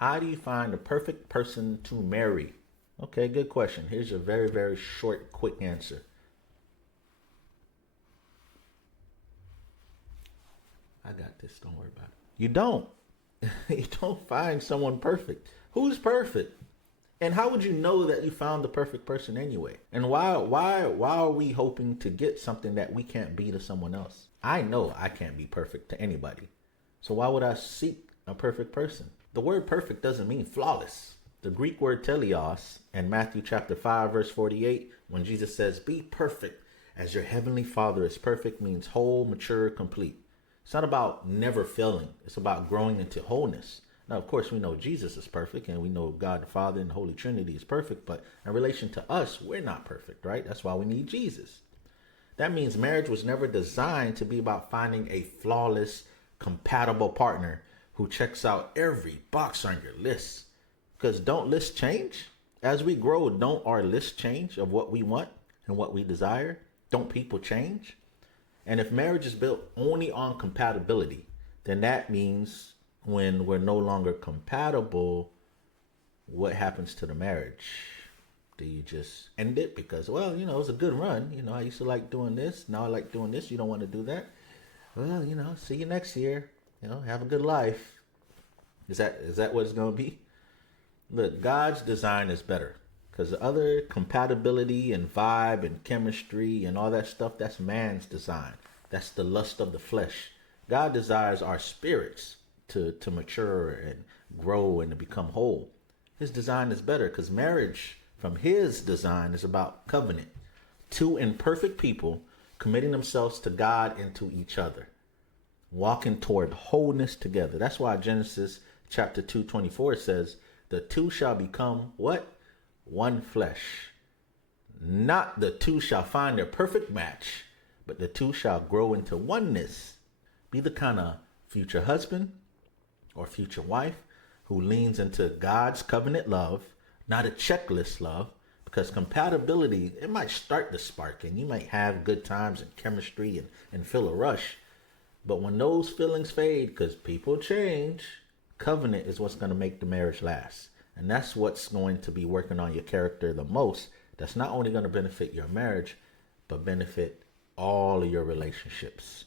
How do you find the perfect person to marry? Okay, good question. Here's a very, very short, quick answer. I got this. Don't worry about it. You don't. You don't find someone perfect. Who's perfect? And how would you know that you found the perfect person anyway? And why are we hoping to get something that we can't be to someone else? I know I can't be perfect to anybody. So why would I seek a perfect person? The word perfect doesn't mean flawless. The Greek word teleos in Matthew chapter 5 verse 48, when Jesus says, "Be perfect as your heavenly Father is perfect," means whole, mature, complete. It's not about never failing. It's about growing into wholeness. Now, of course, we know Jesus is perfect and we know God the Father and the Holy Trinity is perfect, but in relation to us, we're not perfect, right? That's why we need Jesus. That means marriage was never designed to be about finding a flawless, compatible partner who checks out every box on your list. Because don't lists change? As we grow, don't our lists change of what we want and what we desire? Don't people change? And if marriage is built only on compatibility, then that means when we're no longer compatible, what happens to the marriage? Do you just end it because, well, it was a good run. I used to like doing this. Now I like doing this. You don't want to do that. Well, see you next year. Have a good life. Is that what it's going to be? Look, God's design is better because the other compatibility and vibe and chemistry and all that stuff, that's man's design. That's the lust of the flesh. God desires our spirits to mature and grow and to become whole. His design is better because marriage from his design is about covenant. Two imperfect people committing themselves to God and to each other, walking toward wholeness together. That's why Genesis chapter 2:24 says, "The two shall become" what? "One flesh." Not the two shall find their perfect match, but the two shall grow into oneness. Be the kind of future husband or future wife who leans into God's covenant love, not a checklist love, because compatibility, it might start the spark and you might have good times and chemistry and feel a rush. But when those feelings fade, because people change, covenant is what's going to make the marriage last. And that's what's going to be working on your character the most. That's not only going to benefit your marriage, but benefit all of your relationships.